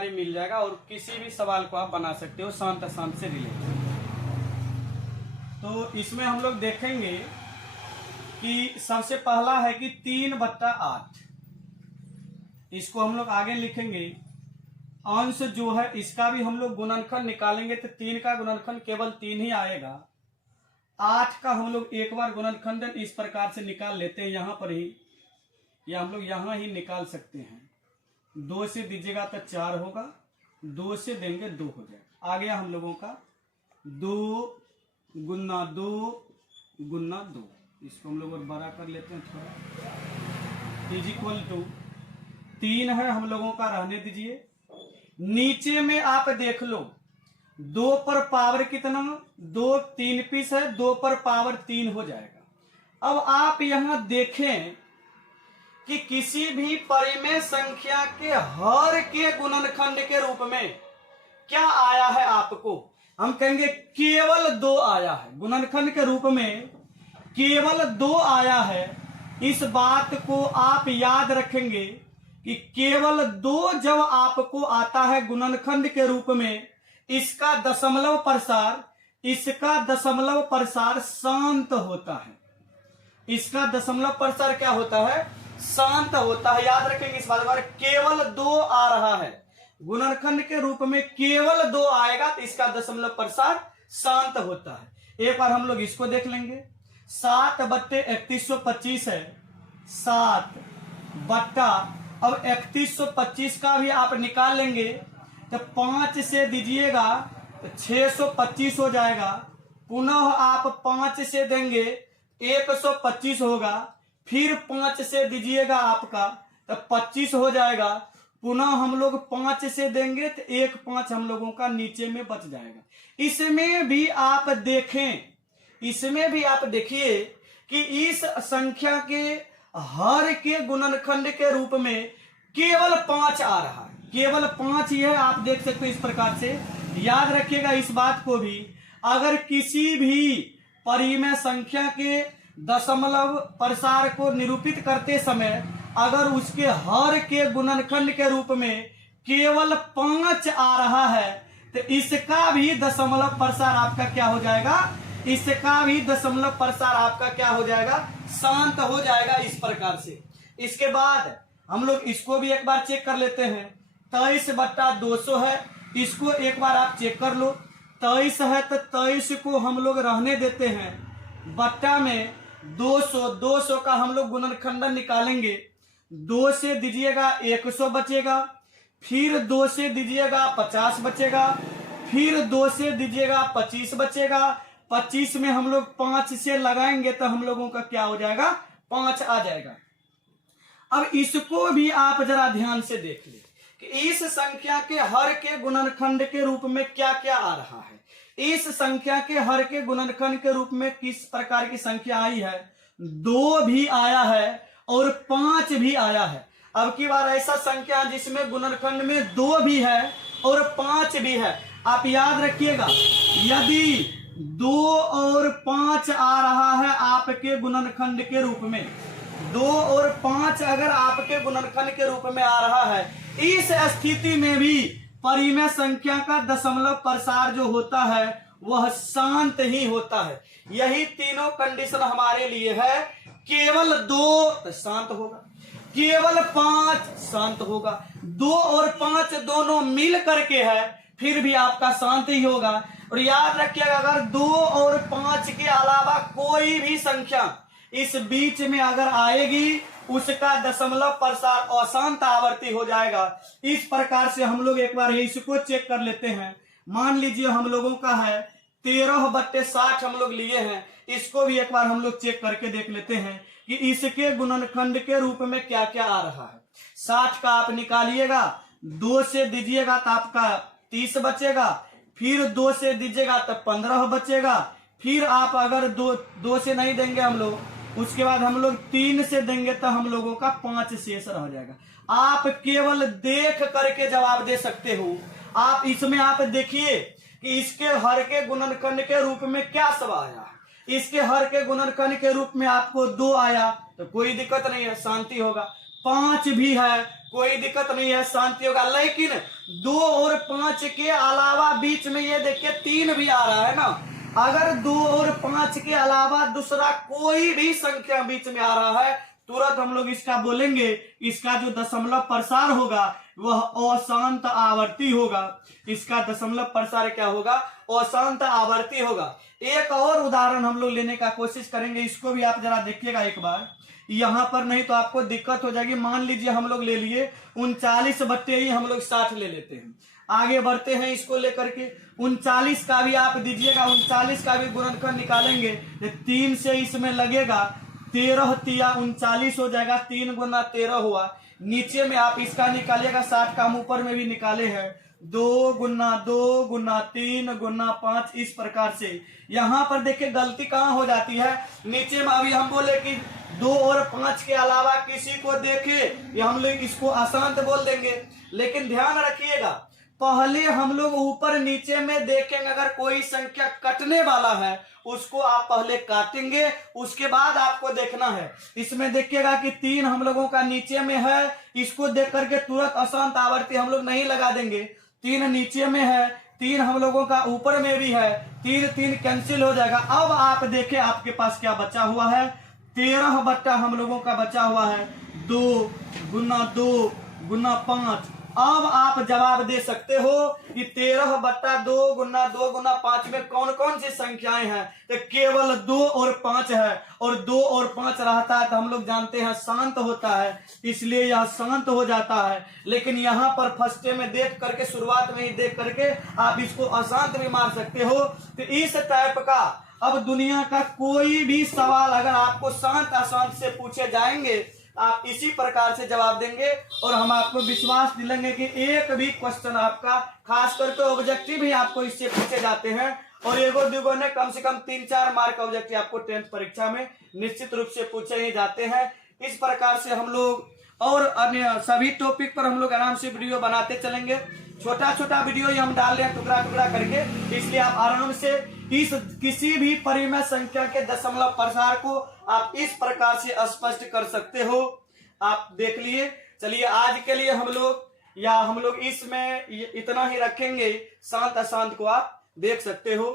मिल जाएगा और किसी भी सवाल को आप बना सकते हो शांत शांत से रिलेटेड। तो इसमें हम लोग देखेंगे कि सबसे पहला है कि 3/8, इसको हम लोग आगे लिखेंगे। अंश जो है इसका भी हम लोग गुणनखंड निकालेंगे तो 3 का गुणनखंड केवल 3 ही आएगा। 8 का हम लोग एक बार गुणनखंड इस प्रकार से निकाल लेते हैं यहाँ पर ही, या हम लोग यहाँ ही निकाल सकते हैं। 2 से दीजिएगा तो 4 होगा, 2 से देंगे 2 हो जाएगा। आ गया हम लोगों का 2 गुना 2 गुना 2। इसको हम लोग और बड़ा कर लेते हैं थोड़ा। इज इक्वल टू 3 है हम लोगों का, रहने दीजिए। नीचे में आप देख लो 2 पर पावर कितना, 2 3 पीस है, 2 पर पावर 3 हो जाएगा। अब आप यहां देखें कि किसी भी परिमेय संख्या के हर के गुणनखंड के रूप में क्या आया है, आपको हम कहेंगे केवल 2 आया है। गुणनखंड के रूप में केवल 2 आया है। इस बात को आप याद रखेंगे कि केवल 2 जब आपको आता है गुणनखंड के रूप में, इसका दशमलव प्रसार शांत होता है। इसका दशमलव प्रसार क्या होता है, शांत होता है। याद रखेंगे इस बात को। केवल 2 आ रहा है गुणनखंड के रूप में, केवल 2 आएगा तो इसका दशमलव प्रसार शांत होता है। एक बार हम लोग इसको देख लेंगे। 7/3125 है, 7 बट्टा, अब 3125 का भी आप निकाल लेंगे तो 5 से दीजिएगा तो 625 हो जाएगा। पुनः आप 5 से देंगे 125 होगा, फिर 5 से दीजिएगा आपका तो 25 हो जाएगा। पुनः हम लोग 5 से देंगे तो 1 5 हम लोगों का नीचे में बच जाएगा। इसमें भी आप देखें, इसमें भी आप देखिए कि इस संख्या के हर के गुणनखंड के रूप में केवल 5 आ रहा है, केवल 5 ही है। आप देख सकते हो इस प्रकार से। याद रखिएगा इस बात को भी, अगर किसी भी परिमेय संख्या के दशमलव प्रसार को निरूपित करते समय अगर उसके हर के गुणनखंड के रूप में केवल 5 आ रहा है तो इसका भी दशमलव प्रसार आपका क्या हो जाएगा, इसका भी दशमलव प्रसार आपका क्या हो जाएगा, शांत हो जाएगा इस प्रकार से। इसके बाद हम लोग इसको भी एक बार चेक कर लेते हैं। 23/200 है, इसको एक बार आप चेक कर लो। 23 है तो 23 को हम लोग रहने देते हैं, बट्टा में 200 का हम लोग गुणनखंडन निकालेंगे। 2 से दीजिएगा 100 बचेगा, फिर 2 से दीजिएगा 50 बचेगा, फिर 2 से दीजिएगा 25 बचेगा। 25 में हम लोग 5 से लगाएंगे तो हम लोगों का क्या हो जाएगा, 5 आ जाएगा। अब इसको भी आप जरा ध्यान से देख ले कि इस संख्या के हर के गुणनखंड के रूप में क्या क्या आ रहा है। इस संख्या के हर के गुणनखंड के रूप में किस प्रकार की संख्या आई है, 2 भी आया है और 5 भी आया है। अब की बार ऐसा संख्या जिसमें गुणनखंड में 2 भी है और 5 भी है। आप याद रखिएगा, यदि 2 और 5 आ रहा है आपके गुणनखंड के रूप में, 2 और 5 अगर आपके गुणनखंड के रूप में आ रहा है, इस स्थिति में भी परिमेय संख्या का दशमलव प्रसार जो होता है वह शांत ही होता है। यही तीनों कंडीशन हमारे लिए है। केवल 2 शांत होगा, केवल 5 शांत होगा, 2 और 5 दोनों मिल करके है फिर भी आपका शांत ही होगा। और याद रखिएगा, अगर 2 और 5 के अलावा कोई भी संख्या इस बीच में अगर आएगी उसका दशमलव प्रसार अशांत आवर्ती हो जाएगा। इस प्रकार से हम लोग एक बार इसको चेक कर लेते हैं। मान लीजिए हम लोगों का है 13/60 हम लोग लिए हैं, इसको भी एक बार हम लोग चेक करके देख लेते हैं कि इसके गुणनखंड के रूप में क्या क्या आ रहा है। 60 का आप निकालिएगा, 2 से दीजिएगा तो आपका 30 बचेगा, फिर 2 से दीजिएगा तो 15 बचेगा, फिर आप अगर 2 से नहीं देंगे हम लोग, उसके बाद हम लोग 3 से देंगे तो हम लोगों का 5 शेष रह जाएगा। आप केवल देख करके जवाब दे सकते हो। आप इसमें आप देखिए कि इसके हर के गुणनखंड के रूप में क्या सब आया। इसके हर के गुणनखंड के रूप में आपको 2 आया तो कोई दिक्कत नहीं है, शांति होगा। 5 भी है, कोई दिक्कत नहीं है, शांति होगा। लेकिन 2 और 5 के अलावा बीच में ये देखिए 3 भी आ रहा है ना, अगर 2 और 5 के अलावा दूसरा कोई भी संख्या बीच में आ रहा है, तुरंत हम लोग इसका बोलेंगे, इसका जो दशमलव प्रसार होगा वह अशांत आवर्ती होगा। इसका दशमलव प्रसार क्या होगा? अशांत आवर्ती होगा। एक और उदाहरण हम लोग लेने का कोशिश करेंगे, इसको भी आप जरा देखिएगा एक बार, यहां पर नहीं तो आपको दिक्कत हो जाएगी। मान लीजिए हम लोग ले लिए 39 बट्टे ही हम लोग 60 ले लेते हैं। आगे बढ़ते हैं इसको लेकर के, 39 का भी आप दीजिएगा, 39 का भी गुणनखंड निकालेंगे, 3 से इसमें लगेगा, 13 तिया 39 हो जाएगा, 3 गुना 13 हुआ। नीचे में आप इसका निकालिएगा, 60 का हम ऊपर में भी निकाले हैं, 2 गुना 3 गुना 5, इस प्रकार से। यहाँ पर देखिए गलती कहाँ हो जाती है, नीचे में अभी हम बोले कि 2 और 5 के अलावा किसी को देखे, ये हम लोग इसको अशांत बोल देंगे। लेकिन ध्यान रखिएगा, पहले हम लोग ऊपर नीचे में देखेंगे, अगर कोई संख्या कटने वाला है उसको आप पहले काटेंगे, उसके बाद आपको देखना है। इसमें देखिएगा कि 3 हम लोगों का नीचे में है, इसको देख करके तुरंत अशांत आवर्ती हम लोग नहीं लगा देंगे। 3 नीचे में है, 3 हम लोगों का ऊपर में भी है, 3 कैंसिल हो जाएगा। अब आप देखें आपके पास क्या बचा हुआ है, 13 बट्टा हम लोगों का बचा हुआ है, 2 गुना 5। अब आप जवाब दे सकते हो कि 13 बट्टा 2 गुना 5 में कौन कौन सी संख्याएं हैं, तो केवल 2 और 5 है, और 2 और 5 रहता है तो हम लोग जानते हैं शांत होता है, इसलिए यह शांत हो जाता है। लेकिन यहाँ पर फर्स्ट में देख करके, शुरुआत में ही देख करके आप इसको अशांत भी मार सकते हो। तो इस टाइप का अब दुनिया का कोई भी सवाल अगर आपको शांत अशांत से पूछे जाएंगे, आप इसी प्रकार से जवाब देंगे, और हम आपको विश्वास दिलाएंगे कि एक भी क्वेश्चन आपका, खास करके ऑब्जेक्टिव भी आपको इससे पूछे जाते हैं, और एगो दुगो ने कम से कम 3-4 मार्क ऑब्जेक्टिव आपको 10th परीक्षा में निश्चित रूप से पूछे ही जाते हैं। इस प्रकार से हम लोग और अन्य सभी टॉपिक पर हम लोग आराम से वीडियो बनाते चलेंगे। छोटा छोटा वीडियो ही हम डाल रहे हैं टुकड़ा टुकड़ा करके, इसलिए आप आराम से इस किसी भी परिमेय संख्या के दशमलव प्रसार को आप इस प्रकार से स्पष्ट कर सकते हो। आप देख लिए। चलिए आज के लिए हम लोग इसमें इतना ही रखेंगे, शांत अशांत को आप देख सकते हो।